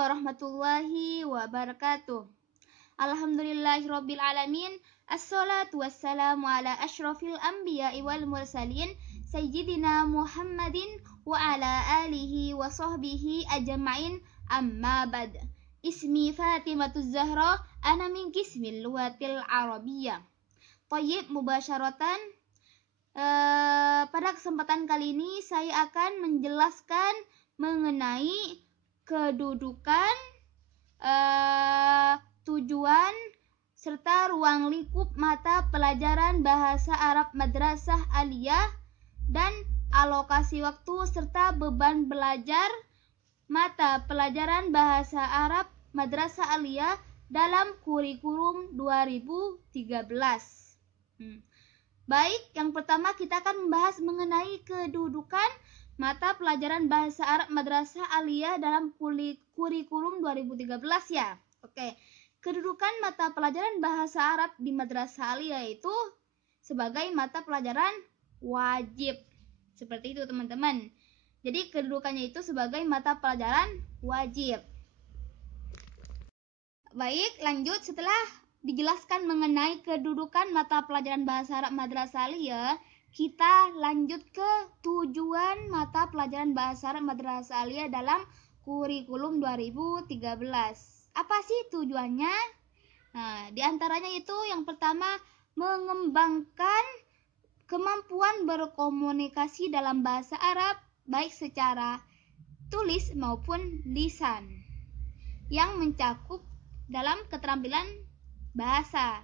warahmatullahi wabarakatuh. Alhamdulillahirabbil alamin. Assalatu wassalamu ala asyrafil anbiya'i wal mursalin sayyidina Muhammadin wa ala alihi wa sahbihi ajma'in, amma ba'd. Ismi Fatimatuz Zahra, ana min qismil lughatil arabiyyah. Thayyib, mubasyaratan. Pada kesempatan kali ini saya akan menjelaskan mengenai kedudukan, tujuan, serta ruang lingkup mata pelajaran Bahasa Arab Madrasah Aliyah dan alokasi waktu serta beban belajar mata pelajaran Bahasa Arab Madrasah Aliyah dalam kurikulum 2013. Baik, yang pertama kita akan membahas mengenai kedudukan mata pelajaran Bahasa Arab Madrasah Aliyah dalam kurikulum 2013 ya. Oke. Kedudukan mata pelajaran Bahasa Arab di Madrasah Aliyah itu sebagai mata pelajaran wajib. Seperti itu, teman-teman. Jadi kedudukannya itu sebagai mata pelajaran wajib. Baik, lanjut. Setelah dijelaskan mengenai kedudukan mata pelajaran Bahasa Arab Madrasah Aliyah, kita lanjut ke tujuan mata pelajaran Bahasa Arab Madrasah Aliyah dalam kurikulum 2013. Apa sih tujuannya? Nah, diantaranya itu yang pertama, mengembangkan kemampuan berkomunikasi dalam bahasa Arab, baik secara tulis maupun lisan, yang mencakup dalam keterampilan bahasa.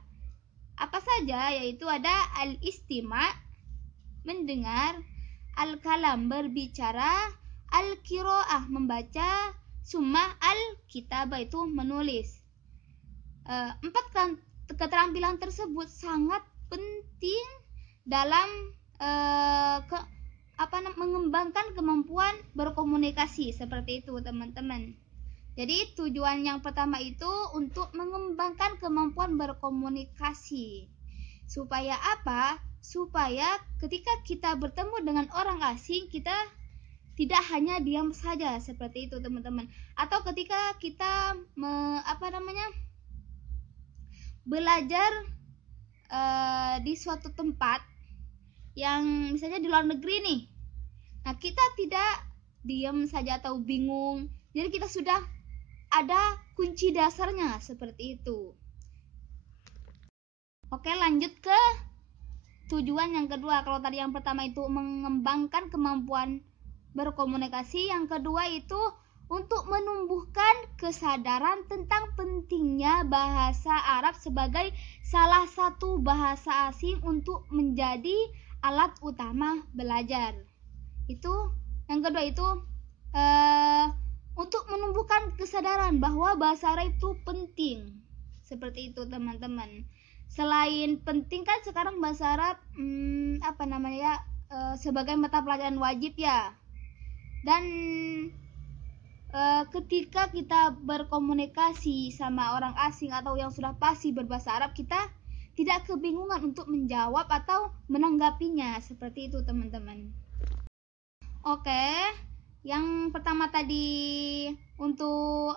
Apa saja? Yaitu ada al-istima', mendengar, al-kalam, berbicara, al-qira'ah, membaca, summa al-kitabah, itu menulis. Empat keterampilan tersebut sangat penting dalam mengembangkan kemampuan berkomunikasi, seperti itu, teman-teman. Jadi tujuan yang pertama itu untuk mengembangkan kemampuan berkomunikasi. Supaya apa? Supaya ketika kita bertemu dengan orang asing, kita tidak hanya diam saja, seperti itu, teman-teman. Atau ketika kita belajar di suatu tempat yang misalnya di luar negeri nih. Nah, kita tidak diam saja atau bingung. Jadi kita sudah ada kunci dasarnya, seperti itu. Oke, lanjut ke tujuan yang kedua. Kalau tadi yang pertama itu mengembangkan kemampuan berkomunikasi, yang kedua itu untuk menumbuhkan kesadaran tentang pentingnya bahasa Arab sebagai salah satu bahasa asing untuk menjadi alat utama belajar. Itu yang kedua itu untuk menumbuhkan kesadaran bahwa bahasa Arab itu penting. Seperti itu, teman-teman. Selain penting kan sekarang bahasa Arab sebagai mata pelajaran wajib ya. Dan ketika kita berkomunikasi sama orang asing atau yang sudah fasih berbahasa Arab, kita tidak kebingungan untuk menjawab atau menanggapinya. Seperti itu, teman-teman. Oke. Yang pertama tadi untuk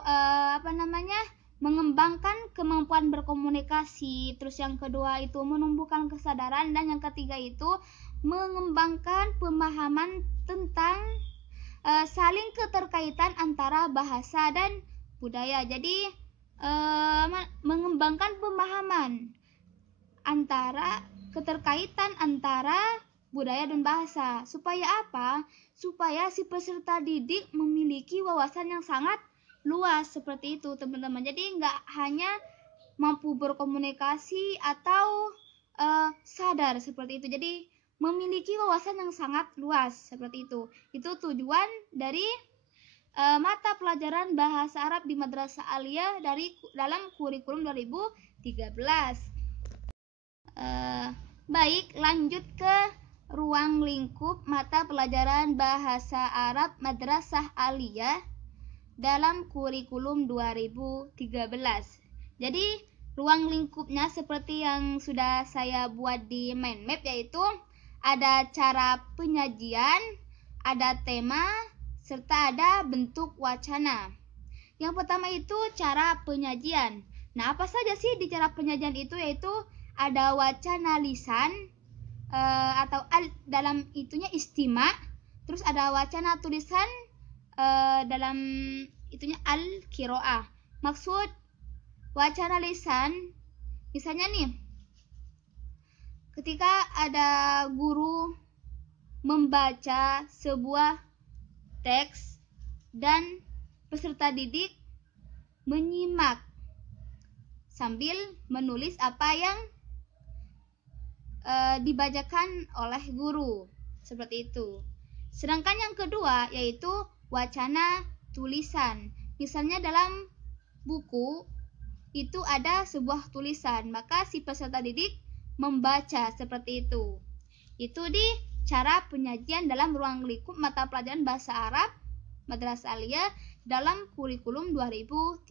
mengembangkan kemampuan berkomunikasi, terus yang kedua itu menumbuhkan kesadaran, dan yang ketiga itu mengembangkan pemahaman tentang saling keterkaitan antara bahasa dan budaya. Jadi mengembangkan pemahaman antara keterkaitan antara budaya dan bahasa. Supaya apa? Supaya si peserta didik memiliki wawasan yang sangat luas, seperti itu, teman-teman. Jadi nggak hanya mampu berkomunikasi atau sadar, seperti itu. Jadi memiliki wawasan yang sangat luas, seperti itu. Itu tujuan dari mata pelajaran Bahasa Arab di Madrasah Aliyah dalam kurikulum 2013. Baik, lanjut ke ruang lingkup mata pelajaran Bahasa Arab Madrasah Aliyah dalam kurikulum 2013. Jadi ruang lingkupnya seperti yang sudah saya buat di mind map, yaitu ada cara penyajian, ada tema, serta ada bentuk wacana. Yang pertama itu cara penyajian. Nah, apa saja sih di cara penyajian itu? Yaitu ada wacana lisan atau dalam itunya istima, terus ada wacana tulisan dalam itunya al-qiraah. Maksud wacana lisan, misalnya nih, ketika ada guru membaca sebuah teks dan peserta didik menyimak sambil menulis apa yang dibacakan oleh guru, seperti itu. Sedangkan yang kedua yaitu wacana tulisan. Misalnya dalam buku itu ada sebuah tulisan, maka si peserta didik membaca seperti itu. Itu di cara penyajian dalam ruang lingkup mata pelajaran bahasa Arab Madrasah Aliyah dalam kurikulum 2013.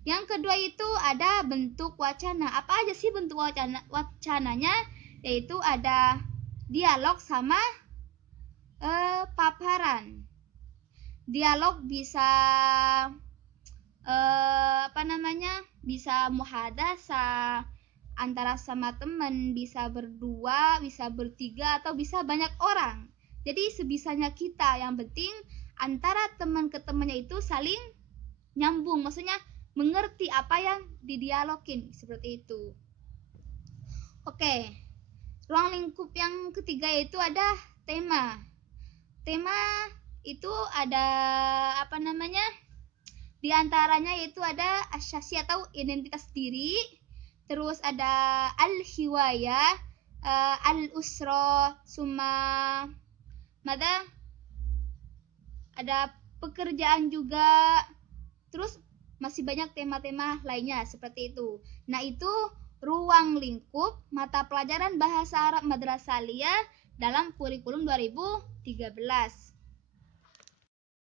Yang kedua itu ada bentuk wacana. Apa aja sih bentuk wacananya? Yaitu ada dialog sama paparan. Dialog bisa bisa muhadasah antara sama teman, bisa berdua, bisa bertiga, atau bisa banyak orang. Jadi sebisanya kita, yang penting antara teman ke temannya itu saling nyambung, maksudnya mengerti apa yang didialogin, seperti itu. Oke, ruang lingkup yang ketiga yaitu ada tema. Tema itu ada di antaranya yaitu ada asyasi atau identitas diri, terus ada al-hiwaya, al-usra, ada pekerjaan juga, terus masih banyak tema-tema lainnya seperti itu. Nah, itu ruang lingkup mata pelajaran bahasa Arab Madrasah Aliyah dalam kurikulum 2013.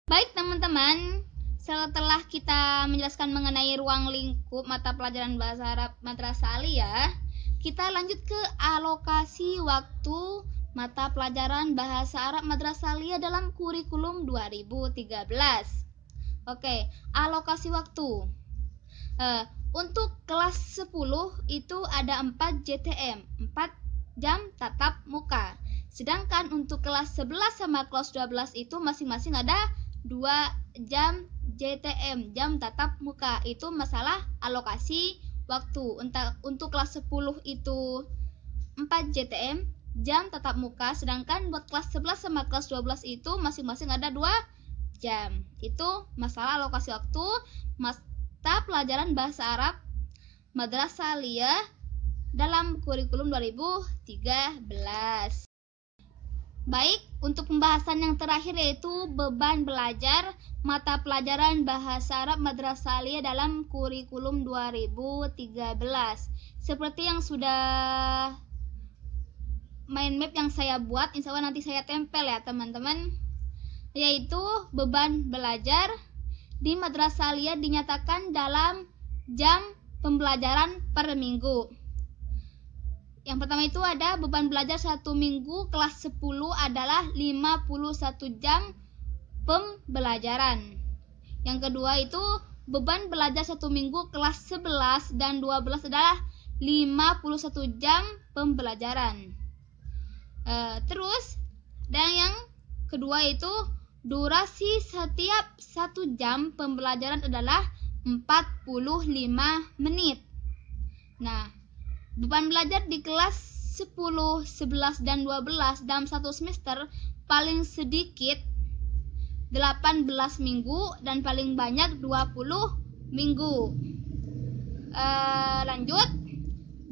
Baik teman-teman, setelah kita menjelaskan mengenai ruang lingkup mata pelajaran bahasa Arab Madrasah Aliyah, kita lanjut ke alokasi waktu mata pelajaran bahasa Arab Madrasah Aliyah dalam kurikulum 2013. Oke, alokasi waktu. Untuk kelas 10 itu ada 4 JTM, 4 jam tatap muka. Sedangkan untuk kelas 11 sama kelas 12 itu masing-masing ada 2 jam JTM, jam tatap muka. Itu masalah alokasi waktu. Untuk kelas 10 itu 4 JTM, jam tatap muka. Sedangkan buat kelas 11 sama kelas 12 itu masing-masing ada 2 jam. Itu masalah alokasi waktu mata pelajaran bahasa Arab Madrasah Aliyah dalam kurikulum 2013. Baik, untuk pembahasan yang terakhir yaitu beban belajar mata pelajaran bahasa Arab Madrasah Aliyah dalam kurikulum 2013. Seperti yang sudah mind map yang saya buat, insya Allah nanti saya tempel ya teman-teman. Yaitu beban belajar di Madrasah Aliyah dinyatakan dalam jam pembelajaran per minggu. Yang pertama itu ada beban belajar 1 minggu kelas 10 adalah 51 jam pembelajaran. Yang kedua itu beban belajar 1 minggu kelas 11 dan 12 adalah 51 jam pembelajaran. Terus dan yang kedua itu durasi setiap 1 jam pembelajaran adalah 45 menit. Nah, beban belajar di kelas 10, 11, dan 12 dalam 1 semester paling sedikit 18 minggu dan paling banyak 20 minggu. Lanjut,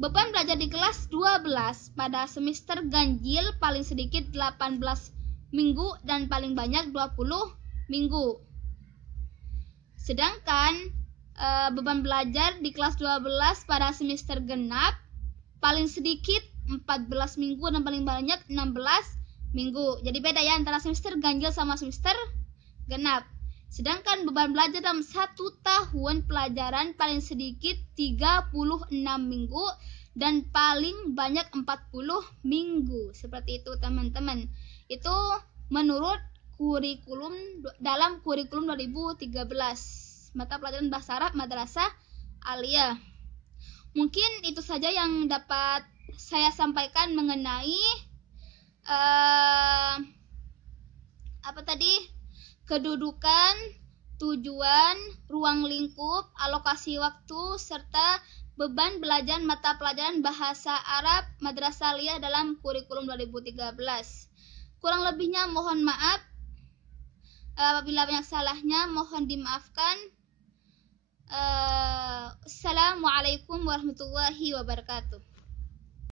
beban belajar di kelas 12 pada semester ganjil paling sedikit 18 minggu dan paling banyak 20 minggu. Sedangkan beban belajar di kelas 12 pada semester genap paling sedikit 14 minggu dan paling banyak 16 minggu. Jadi beda ya antara semester ganjil sama semester genap. Sedangkan beban belajar dalam 1 tahun pelajaran paling sedikit 36 minggu dan paling banyak 40 minggu. Seperti itu teman-teman. Itu menurut dalam kurikulum 2013 mata pelajaran bahasa Arab Madrasah Aliyah. Mungkin itu saja yang dapat saya sampaikan mengenai kedudukan, tujuan, ruang lingkup, alokasi waktu, serta beban belajar mata pelajaran bahasa Arab Madrasah Aliyah dalam kurikulum 2013. Kurang lebihnya mohon maaf. Apabila banyak salahnya mohon dimaafkan. Assalamualaikum warahmatullahi wabarakatuh.